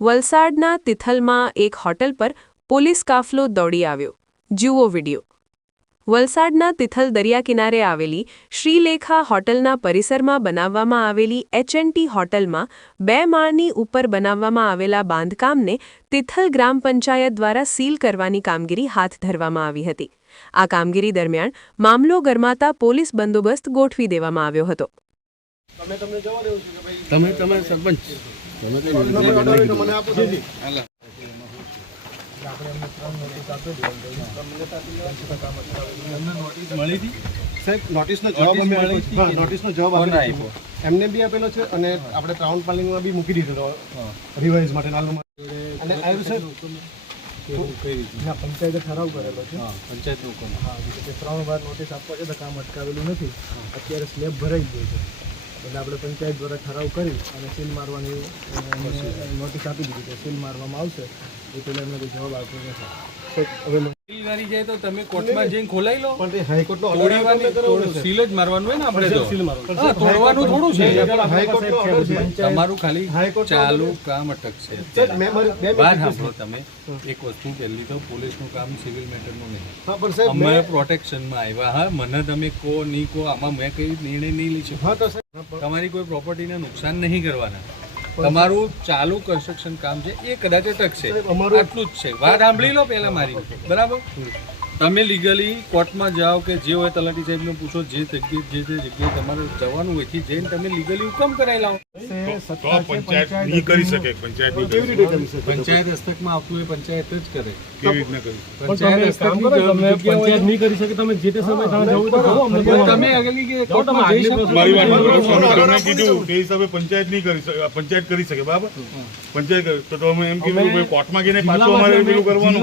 વલસાડના તિથલમાં એક હોટલ પર પોલીસ કાફલો દોડી આવ્યો. જુઓ વિડિયો. વલસાડના તિથલ દરિયા કિનારે આવેલી શ્રીલેખા હોટલના પરિસરમાં બનાવવામાં આવેલી H&T હોટલમાં 2 માળની ઉપર બનાવવામાં આવેલા બાંધકામને તિથલ ગ્રામ પંચાયત દ્વારા સીલ કરવાની કામગીરી હાથ ધરવામાં આવી હતી. આ કામગીરી દરમિયાન મામલો ગરમાતા પોલીસ બંદોબસ્ત ગોઠવી દેવામાં આવ્યો હતો. નોટિસનો જવાબ એમને બી આપેલો છે અને આપણે ટાઉન પ્લાનિંગમાં બી મૂકી દીધેલો રિવાઇઝ માટે અને આવ્યું છે પંચાયતે ઠરાવ કરેલો છે પંચાયત લોકોનો 3 વાર નોટિસ આપવા છે તો કામ અટકાવેલું નથી. અત્યારે સ્લેબ ભરાઈ ગયો છે એટલે આપણે પંચાયત દ્વારા ઠરાવ કરી અને સીલ મારવાની નોટિસ આપી દીધી છે. સીલ મારવામાં આવશે એ પહેલાં એમને કોઈ જવાબ આપ્યો નથી. હવે સીલ મારી જાય તો તમે કોર્ટમાં જઈને ખોલાઈ લો, પણ હાઈકોર્ટનો સીલ જ મારવાનું હોય ને આપણે તો સીલ મારવાનું તોડવાનું થોડું છે. તમારું ખાલી ચાલુ કામ અટકશે. વાત સાંભળો તમે, એક વસ્તુ પહેલી તો પોલીસનું કામ સિવિલ મેટરનું નહીં. અમે પ્રોટેક્શનમાં આવ્યા. હા, મને તમે કહો નહીં કહો, આમાં મેં કઈ નિર્ણય નહીં લઈ શકું. તમારી કોઈ પ્રોપર્ટીને નુકસાન નહીં કરવાના. તમારું ચાલુ કન્સ્ટ્રક્શન કામ છે એ કદાચ અટકશે, આટલું જ છે. વાત સાંભળી લો પહેલા મારી, બરાબર? તમે લીગલી કોર્ટમાં જાઓ કે જે હોય તલાટી સાહેબને પૂછો, જે જગ્યાએ તમારે જવાનું હોય જઈને તમે લીગલી હુકમ કરાવી લાવો. પંચાયત નહીં કરી શકે. પંચાયત હસ્તકમાં આવતું હોય પંચાયત જ કરે. કેવી રીતના કરી પંચાયત નહીં કરી શકે. તમે જે તે સમય તમે આગળની તમે કીધું તે હિસાબે પંચાયત નહીં કરી શકે. પંચાયત કરી શકે, બરાબર? પંચાયત તો અમે એમ કીધું કોર્ટમાં ગઈને પાછું અમારે પેલું કરવાનું.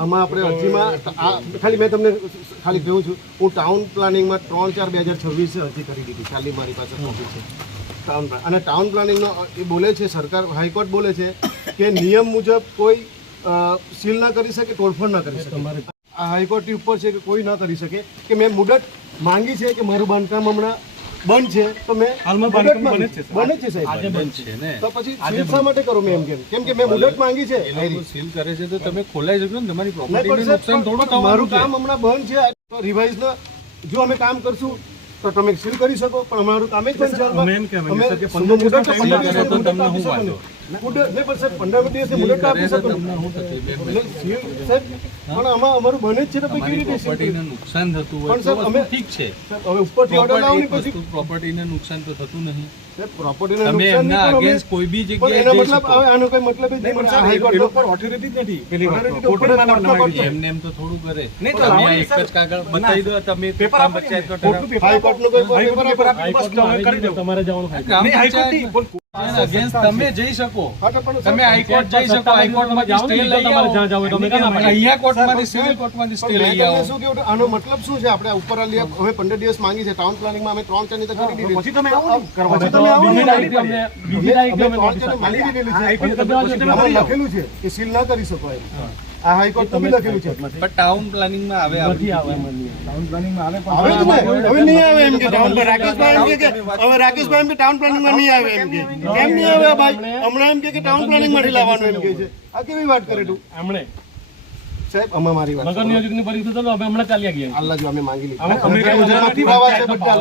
આમાં આપણે અરજીમાં ખાલી મેં તમને ખાલી કહું છું, હું ટાઉન પ્લાનિંગમાં 3/4/2026 અરજી કરી દીધી. ખાલી મારી પાસે કોપી છે ટાઉન અને ટાઉન પ્લાનિંગનો એ બોલે છે, સરકાર હાઈકોર્ટ બોલે છે કે નિયમ મુજબ કોઈ સીલ ના કરી શકે, તોડફોડ ના કરી શકે. આ હાઈકોર્ટની ઉપર છે કે કોઈ ના કરી શકે. કે મેં મુદત માંગી છે કે મારું બાંધકામ હમણાં બંધ છે તો મેં હાલમાં બાંધકામ બને છે સાહેબ. આજે બંધ છે ને તો પછી સીલ શા માટે કરો? મેં એમ કેમ કે મેં મુદત માંગી છે. સીલ કરે છે તો તમે ખોલાઈ શકો ને. તમારી પ્રોપર્ટીને નુકસાન થોડું થવાનું. મારું કામ હમણાં બંધ છે તો રિવાઇઝનો જો અમે કામ કરશું તો તમે સીલ કરી શકો, પણ અમારું કામ જ બંધ છે. અમે એમ કે મુદત તો 15 દિવસ તમને હું વાંધો મુદત નહીં, પણ સાહેબ 15 દિવસની મુદત આપી શકો. પણ આમાં અમારું બને જ છે તો કેવી રીતે પ્રોપર્ટીને નુકસાન થતું હોય તો ઠીક છે. હવે ઉપરથી ઓર્ડર લાવવાની પછી પ્રોપર્ટીને નુકસાન તો થતું નહીં. પ્રોપર્ટીને તમે એમના અગેન્સ્ટ કોઈ બી જગ્યાએ જઈ મતલબ આનો કોઈ મતલબ જ નહીં. હાઈકોર્ટ પર ઓથોરિટી જ નથી. એમને એમ તો થોડું કરે. તમે એક જ કાગળ બતાવી દો, તમે કામ પંચાયત હાઈકોર્ટનો કોઈ પેપર તમારે જવાનું અગેન્સ્ટ તમે જઈ શકો. તમે હાઈકોર્ટ જઈ શકો. હાઈકોર્ટમાંથી સ્ટે લઈ આવો. અહીંયા કોર્ટમાંથી સિવિલ કોર્ટમાંથી સ્ટે લઈ આવો. શું કેવું? આનો મતલબ શું છે? આપણે ઉપર હવે 15 દિવસ માંગી છે. ટાઉન પ્લાનિંગમાં અમે 3-4 ની તો કરી દીધી. પછી તમે આવો કરવા લખેલું છે કે સીલ ના કરી શકો. આ હાઈકોર્ટ તો બી લખેલું છે, પણ ટાઉન પ્લાનિંગમાં આવે ટાઉન પ્લાનિંગમાં આવે હવે નહીં આવે એમ કે ટાઉન પર રાકેશભાઈ એમ કે હવે રાકેશભાઈ એમ કે ટાઉન પ્લાનિંગમાં નહીં આવે એમ કે કેમ નહીં આવે ભાઈ? હમણાં એમ કે ટાઉન પ્લાનિંગ માંથી લાવવાનું એમ કે છે. આ કેવી વાત કરે તું? હમણે સાહેબ અમે મારી વાત નગર નિયોજકની પરીક્ષા ચાલો હવે હમણાં ચાલ્યા ગયા. અલ્લાહ જો અમે માંગી લીધી. પુરાવા છે બધા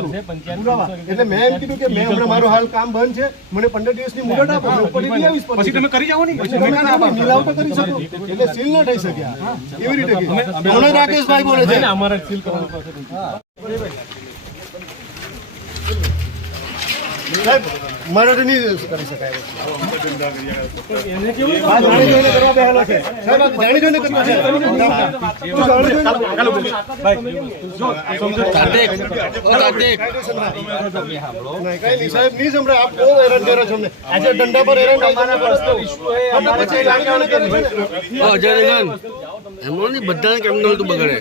પુરાવા. એટલે મેં એમ કીધું કે મેં હમણાં મારું હાલ કામ બંધ છે, મને 15 દિવસની મુદત આપો. પછી તમે કરી જાઓ ને, મિલાવ તો કરી શકો. એટલે સીલ ન થઈ શક્યા એવી રીતે હમણાં રાકેશભાઈ બોલે છે અમારે સીલ કરવાનું. સાહેબ મારે તો નહીં કરી શકાય. ડંડા પર એમનો બધાને કેમ નતું બગડે.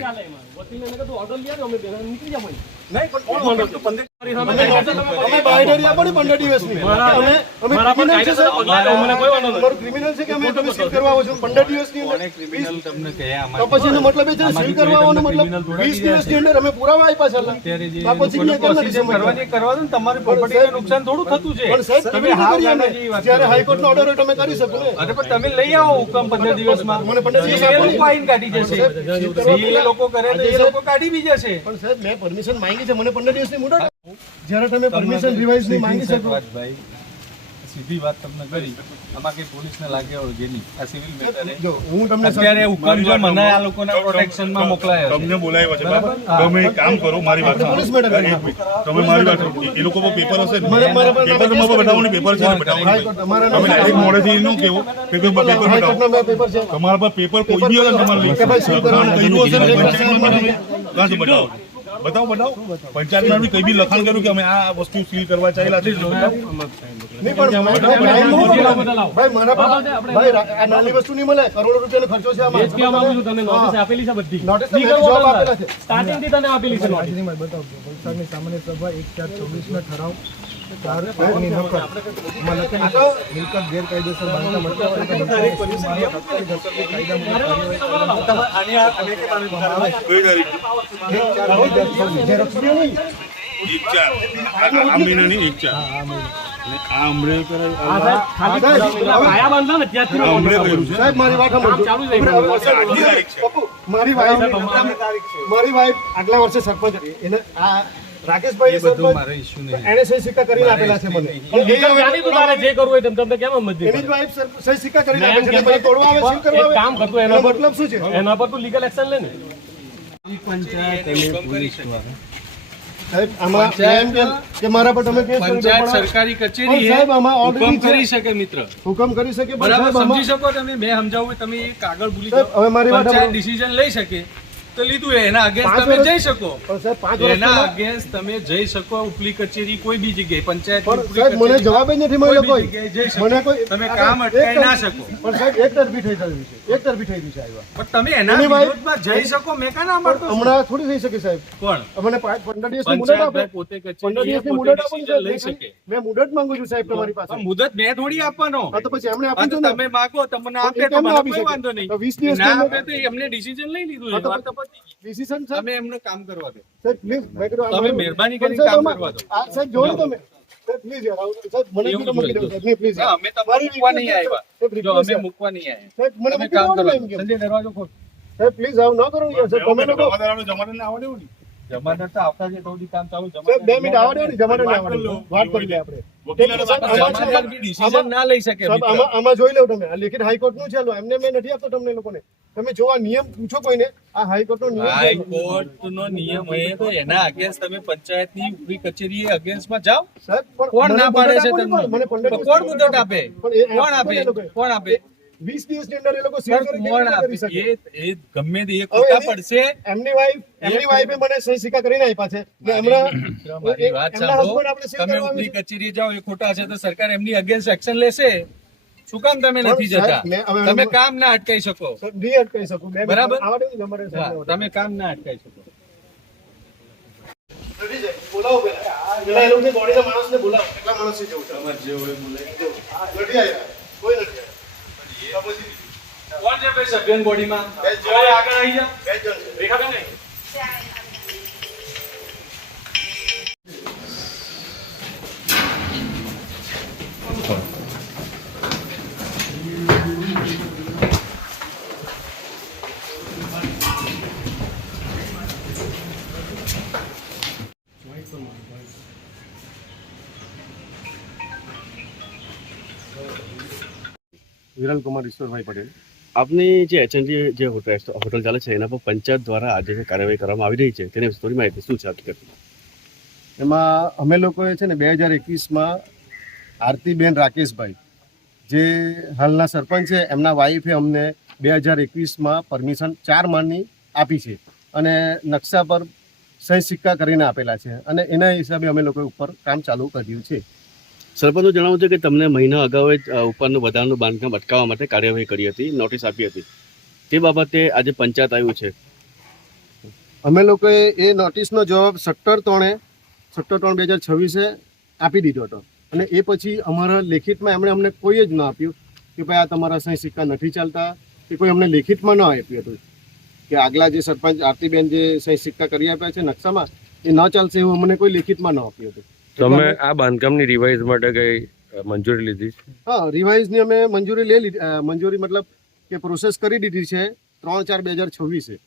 અમે બાંહેધરી આપો ને 15 દિવસની. અમે criminal છે સાહેબ. અમારું criminal છે કે અમે તમે સીલ કરવા આવો છો 15 દિવસની અંદર. ક્રિમિનલ તમને કહે તો પછી એનો મતલબ એ છે ને સીલ કરવા આવવાનો મતલબ 20 દિવસની અંદર અમે પુરાવા આપ્યા છે અલ્લા. તો પછી અહીંયા કેમ નથી સમજતા? કરવા દો ને, તમારી પ્રોપર્ટીને નુકસાન થોડું થતું છે. પણ સાહેબ તમે હા કરી અમે ગાંધીજી વાત જ્યારે હાઈકોર્ટનો ઓર્ડર હોય તમે કરી શકો ને. અરે પણ તમે લઈ આવો હુકમ 15 દિવસમાં. મને 15 દિવસ એ આપો ને. લોકો આઈને કાઢી જશે. સીલ એ લોકો કરે તો એ લોકો કાઢી બી જશે. પણ સાહેબ મેં પરમિશન માંગી છે, મને 15 દિવસની મુદત આપો. જ્યારે તમે પરમિશન રિવાઇઝ ની માંગી શકો. ભાઈ સીધી વાત તમને કરી, આમાં કઈ પોલીસને લાગે હોય જેની આ સિવિલ મેટર જો હું તમને અત્યારે હુકમ જો મને આ લોકોના પ્રોટેક્શનમાં મોકલાયો છે. તમને બોલાવ્યા છે બરાબર. તમે એક કામ કરો, મારી વાત પોલીસ મેટર એક મિનિટ. તમે મારી વાત સાંભળો. એ લોકો પર પેપર હશે ને, મારા પર પેપર તમારા પર બતાવવાનું, પેપર છે ને બતાવવાનું. હાઈકોર્ટ તમારા તમે ડાયરેક્ટ મોડેથી ન કહેવો, પેપર બતાવો. હાઈકોર્ટનો પેપર છે. તમારા પર પેપર કોઈ બી હોય ને તમારે કે ભાઈ સીલ કરવાના કર્યું હશે ને પેપર છે પંચાયતમાં અમારા. તમે ક્યાં છે બતાવો. બતાવો પંચાયતમાં બી કઈ બી લખાણ કર્યું કે અમે આ વસ્તુ સીલ કરવા ચાલ્યા છે. નહીં પણ ભાઈ મારા પાસે ભાઈ આ નાની વસ્તુ નહીં મળે, કરોડો રૂપિયાનો ખર્ચો છે આમાં. કહેવા માંગુ છું, તને નોટિસ આપેલી છે બધી. નોટિસ તો મેં જવાબ આપેલા છે. સ્ટાર્ટિંગ થી તને આપેલી છે નોટિસ. વલસાડની સામાન્ય સભા 1/4/24 ના ઠરાવ 4 પાકની નકલ માં લખેલી છે. મિલકત ગેરકાયદેસર બાંધકામ અટકાવવા માટે કઈ તારીખ? ઝેરોક્ષ બી નહીં. 1/4 આ મહિનાની 1/4 અને આ અમરે આ સાહેબ ખાલી પેલા પાયા બાંધા ને ત્યાંથી આ અમરે કર્યું છે. સાહેબ મારી વાત સાંભળજો. ચાલુ થઈ ગયું. આજની તારીખ છે. પપ્પુ, મારી વાઈફ આગલા વર્ષે સરપંચ હતી. એને આ રાકેશભાઈ બધું સરપંચ મારો ઇશ્યુ નહીં. એને સહી સિક્કા કરીને આપેલા છે મને. પણ એ ત્યાંની તું તારે જે કરવું હોય તેમ તમને કેમ સમજ એની જ વાઈફ સહી સિક્કા કરીને આપે છે. મને તોડવા આવે, સીલ કરવા આવે. એક કામ કરતો એનો એના પર મતલબ શું છે? એના પર તું લીગલ એક્શન લે ને. સાહેબ આમાં એમ કે મારા પર તમે કેસ કરી દો. પંચાયત પણ સરકારી પણ કચેરી સાહેબ આમાં હુકમ already કરી છે. શકે મિત્ર. હુકમ કરી શકે પણ બરાબર, સાહેબ આમાં- સમજી શકો તમે. મેં સમજાવું તમે એ કાગળ ભૂલી સાહેબ, જાઓ. હવે મારી વાત પંચાયત સાંભળો. ડિસિઝન લઈ શકે તો લીધું. એના અગેન્સ્ટ 5 તમે વર્ષ- જઈ શકો. પણ સાહેબ 5 વર્ષ એના પહેલા- અગેન્સ્ટ તમે જઈ શકો ઉપલી કચેરી કોઈ બી જગ્યાએ. પંચાયત પણ સાહેબ મને જવાબ જ નથી મળ્યો કોઈ. મને કોઈ તમે કામ અટકાવી ના શકો. પણ સાહેબ એક તરફી થઈ ગયું છે. એક તરફી થઈ ગયું છે આવ્યા. પણ તમે એના એની વાત- વિરોધમાં જઈ શકો. મેં કાં ના પાડતો છું? હમણાં થોડી થઈ શકે સાહેબ. કોણ? મને 15 દિવસની મુદત પંચાયત આપો. ભાઈ પોતે 15 કચેરી દિવસની પોતે મુદત આપો ને decision લઈ સાહેબ. શકે. મેં મુદત માંગુ છું સાહેબ તમારી પાસે. પણ મુદત મેં થોડી આપવાનો. હા તો પછી એમને હા, આપી તો દો ને. તમે માગો તમને આપે એ તો કેમ ના મને આપી કોઈ શકે? વાંધો નહીં. તો 20 દિવસ ના ની આપે તો એમને ડિસિઝન લઈ લીધું છે. હા, તો વાત તો પતી ગઈ. ડિસિઝન સાહેબ તમે એમનું કામ કરવા દો. સાહેબ પ્લીઝ મેં કીધું આ તમે મારું- મહેરબાની પણ કરીને સાહેબ કામ આમાં- કરવા દો. આ સાહેબ જોવો ને તમે સાહેબ પ્લીઝ યાર સાહેબ મને એવું કીધું મૂકી દો જોઈએ. સાહેબ નહીં પ્લીઝ હા, અમે તમને મૂકવા નહીં આવ્યા. જો અમે મૂકવા નહીં આવ્યા. સાહેબ મને તમે મૂકી કામ દો ને કરવા એમ દો. કેમ. સંજય દરવાજો ખોલ. સાહેબ પ્લીઝ આવું ન કરો યાર સાહેબ તમે લોકો જમાદારનો જમાદારને આવડે એવું નહીં. જમાનત તો આવતા છે થોડી કામ ચાલુ. સાહેબ 2 મિનિટ આવડે ને જમાડે ને આવડે વાત કરી લે આપણે વકીલાને વાત કરો. જમાનત બી ડિસિઝન ના લઈ શકે સાહેબ મિત્ર. આમાં જોઈ લેવું તમે આ લેખિત હાઈકોર્ટ નું ચાલો એમને મેં નથી આપતો તમને લોકોને તમે જો આ નિયમ પૂછો કોઈને આ હાઈકોર્ટ નો નિયમ છે. હાઈકોર્ટનો નિયમ હોય તો એના અગેન્સ્ટ તમે પંચાયતની ઉપરી કચેરીએ અગેન્સ્ટમાં જાઓ. સાહેબ પણ કોણ મને ના મુદત પાડે છે આપો ને તમને? મને 15 તો દિવસ કોણ મુદત આપે? પણ એ કોણ આપો ને આપે? એ લોકોએ. કોણ આપે? 20 દિવસની અંદર એ લોકો સીલ કરી કેવી કોણ રીતે આપે? કરી શકે? એ ગમે તે એ હવે ખોટા એની- પડશે. એમની વાઈફે મને સહી સિક્કા કરીને આપ્યા છે ને હમણાં મારી વાત એમના સાંભળો. husband આપણે સીલ તમે કરવા ઉપરી આવી છે. કચેરીએ જાઓ એ ખોટા છે તો સરકાર એમની અગેન્સ્ટ એક્શન લેશે. શું કામ તમે નથી સાહેબ, જતા? મેં હવે તમે કામ ના અટકાઈ શકો. નહીં અટકાઈ શકું બે મિનિટ બરાબર. આવડે ને જમાડે હા, સાહેબ તમે કામ ના અટકાઈ શકો. બોલાવો પેલા એ લોકોની બોડીના માણસને બોલાવો કેટલા માણસથી જવું છે તમારે જે હોય બોલે. નથી આવ્યા કોઈ નથી આવ્યા તો પછી કોણ છે ભાઈ સભ્યન બોડીમાં? બે જ જણ. હવે આગળ આવી જાઓ. 2 જણ છે. રેખાબેન નહીં. વિરલ કુમાર ઈશ્વરભાઈ પટેલ. આપની જે એચએનડી જે હોટલ ચાલે છે એના પર પંચાયત દ્વારા આજે જે કાર્યવાહી કરવામાં આવી રહી છે તેની થોડી માહિતી શું છે હકીકત? એમાં અમે લોકોએ છે ને 2021માં આરતીબેન રાકેશભાઈ જે હાલના સરપંચ છે એમના વાઈફે અમને 2021માં પરમિશન 4 માળની આપી છે અને નકશા પર સહી સિક્કા કરીને આપેલા છે અને એના હિસાબે અમે લોકો ઉપર કામ ચાલુ કર્યું છે. સરપંચનું જણાવ્યું છે કે તમને મહિના અગાઉ જ ઉપરનું વધારાનું બાંધકામ અટકાવવા માટે કાર્યવાહી કરી હતી, નોટિસ આપી હતી. તે બાબતે આજે પંચાયત આવ્યું છે. અમે લોકોએ એ નોટિસનો જવાબ 17/3 17/3/2026 આપી દીધો હતો અને એ પછી અમારા લેખિતમાં એમણે અમને કોઈ જ ન આપ્યું કે ભાઈ આ તમારા સહી સિક્કા નથી ચાલતા, કે કોઈ અમને લેખિતમાં ન આપ્યું હતું કે આગલા જે સરપંચ આરતીબેન જે સહી સિક્કા કરી આપ્યા છે નકશામાં એ ન ચાલશે એવું અમને કોઈ લેખિતમાં ન આપ્યું હતું. તમે આ બાંધકામની રિવાઇઝ માટે કઈ મંજૂરી લીધી છે? હા, રિવાઇઝની અમે મંજૂરી લઈ લીધી. મંજૂરી મતલબ કે પ્રોસેસ કરી દીધી છે 3/4/2026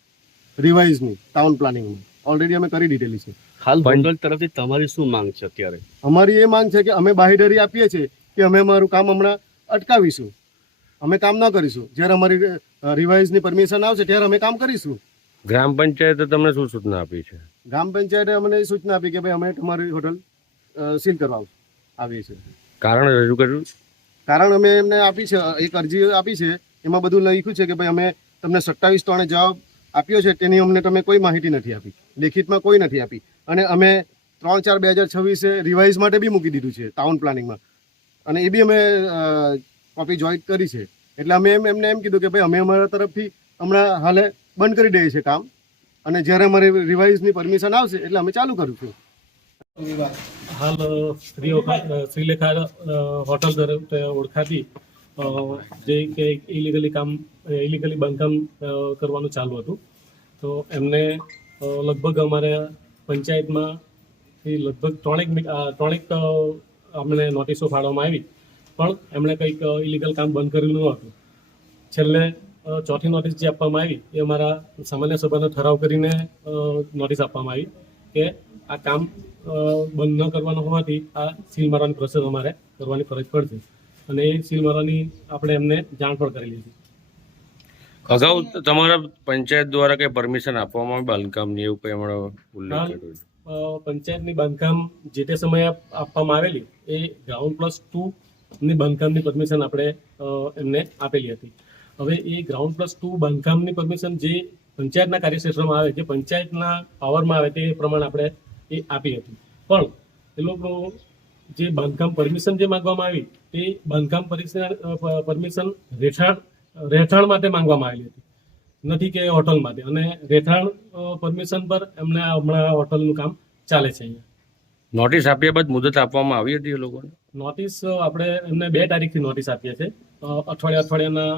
રિવાઇઝની ટાઉન પ્લાનિંગમાં ઓલરેડી અમે કરી દીધેલી છે. હાલ હોટલ તરફથી તમારી શું માંગ છે અત્યારે? અમારી એ માંગ છે કે અમે બાંહેધરી આપીએ છીએ કે અમે અમારું કામ હમણાં અટકાવીશું, અમે કામ ન કરીશું. જ્યારે અમારી રિવાઇઝની પરમિશન આવશે ત્યારે અમે કામ કરીશું. ગ્રામ પંચાયતે તમને શું સૂચના આપી છે? ગ્રામ પંચાયતે અમને એ સૂચના આપી કે ભાઈ અમે તમારી હોટલ સીલ કરવા આવીએ છીએ. કારણ રજૂ કર્યું? કારણ અમે એમને આપી છે, એક અરજી આપી છે, એમાં બધું લખ્યું છે કે ભાઈ અમે તમને 27/3 જવાબ આપ્યો છે, તેની અમને તમે કોઈ માહિતી નથી આપી, લેખિતમાં કોઈ નથી આપી. અને અમે 3/4/2026 રિવાઇઝ માટે બી મૂકી દીધું છે ટાઉન પ્લાનિંગમાં, અને એ બી અમે કોપી જોઈન્ટ કરી છે. એટલે અમે એમને એમ કીધું કે ભાઈ અમે અમારા તરફથી હમણાં હાલે બંધ કરી દઈએ છીએ કામ, અને જ્યારે અમારી રિવાઇઝની પરમિશન આવશે એટલે અમે ચાલુ કરીશું. હાલ શ્રીલેખા હોટલ તરફ ઓળખાતી જે કે ઇલીગલી બાંધકામ કરવાનું ચાલુ હતું, તો એમને લગભગ અમારે પંચાયતમાં લગભગ ત્રણેક અમને નોટિસો ફાળવવામાં આવી, પણ એમણે કંઈક ઇલીગલ કામ બંધ કરેલું ન હતું. છેલ્લે ચોથી નોટિસ જે આપવામાં આવી એ અમારા સામાન્ય સભાનો ઠરાવ કરીને નોટિસ આપવામાં આવી કે આ કામ બંધ ન કરવાનું હોવાથી આ સીલ મારવાની પ્રોસેસ અમારે કરવાની ફરજ પડશે, અને એ સીલ મારવાની આપણે એમને જાણ પણ કરેલી હતી. અગાઉ તમારા પંચાયત દ્વારા કઈ પરમિશન આપવામાં આવી બાંધકામની, એવું કઈ હમણાં ઉલ્લેખ કર્યો છે? પંચાયતની બાંધકામ જે તે સમયે આપવામાં આવેલી એ GR+2 ની બાંધકામની પરમિશન આપણે એમને આપેલી હતી. હવે એ GR+2 બાંધકામની પરમિશન જે પંચાયતના કાર્યક્ષેત્રમાં આવે, જે પંચાયતના પાવરમાં આવે તે પ્રમાણે આપણે એ આપી હતી, પણ એ લોકો જે બાંધકામ પરમિશન જે માંગવામાં આવી તે બાંધકામ પરમિશન રહેઠાણ માટે માંગવામાં આવેલી હતી, નથી કે હોટલ માટે. અને રહેઠાણ પરમિશન પર એમને હમણાં હોટલનું કામ ચાલે છે. અહીંયા નોટિસ આપ્યા બાદ મુદત આપવામાં આવી હતી એ લોકોને? નોટિસ આપણે એમને 2 તારીખથી નોટિસ આપીએ છીએ. અઠવાડિયાના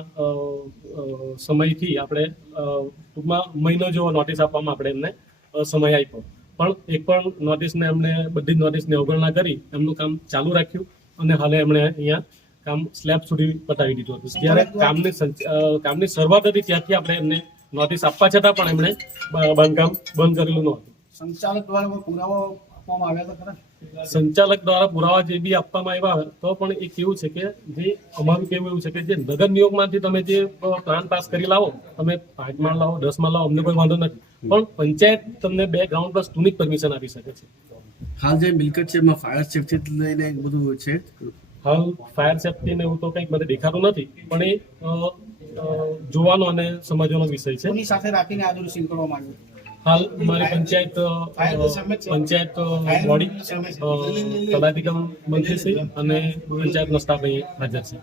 સમયથી આપણે ટૂંકમાં મહિનો જેવો નોટિસ આપવામાં આપણે એમને સમય આપ્યો, પણ એક પણ નોટિસને એમને બધી જ નોટિસની અવગણના કરી એમનું કામ ચાલુ રાખ્યું, અને હાલે એમણે અહીંયા કામ સ્લેબ સુધી પતાવી દીધું હતું. જ્યારે કામની શરૂઆત હતી ત્યારથી આપણે એમને નોટિસ આપવા છતાં પણ એમણે બાંધકામ બંધ કરેલું ન હતું. સંચાલક દ્વારા પુરાવા જે બી આપવામાં આવ્યા તો પણ એ કેવું છે કે જે અમારું કેવું એવું છે કે જે નગર નિયોગમાંથી તમે જે પ્લાન પાસ કરી લાવો, તમે 5 માળ લાવો 10 માળ લાવો, અમને કોઈ વાંધો નથી, પણ પંચાયત તમને 2 GR+2 ની પરમિશન આપી શકે છે. હાલ જે મિલકત છે એમાં ફાયર સેફટી લઈને બધું છે? હાલ ફાયર સેફટી ને એવું તો કંઈક મને દેખાતું નથી, પણ એ જોવાનો અને સમજવાનો વિષય છે. સાથે રાખીને આ સીલ કરવામાં આવ્યું. હાલ મારી પંચાયત બોડી તલાટીકમ મંત્રી છે અને પંચાયતનો સ્ટાફ અહીં હાજર છે.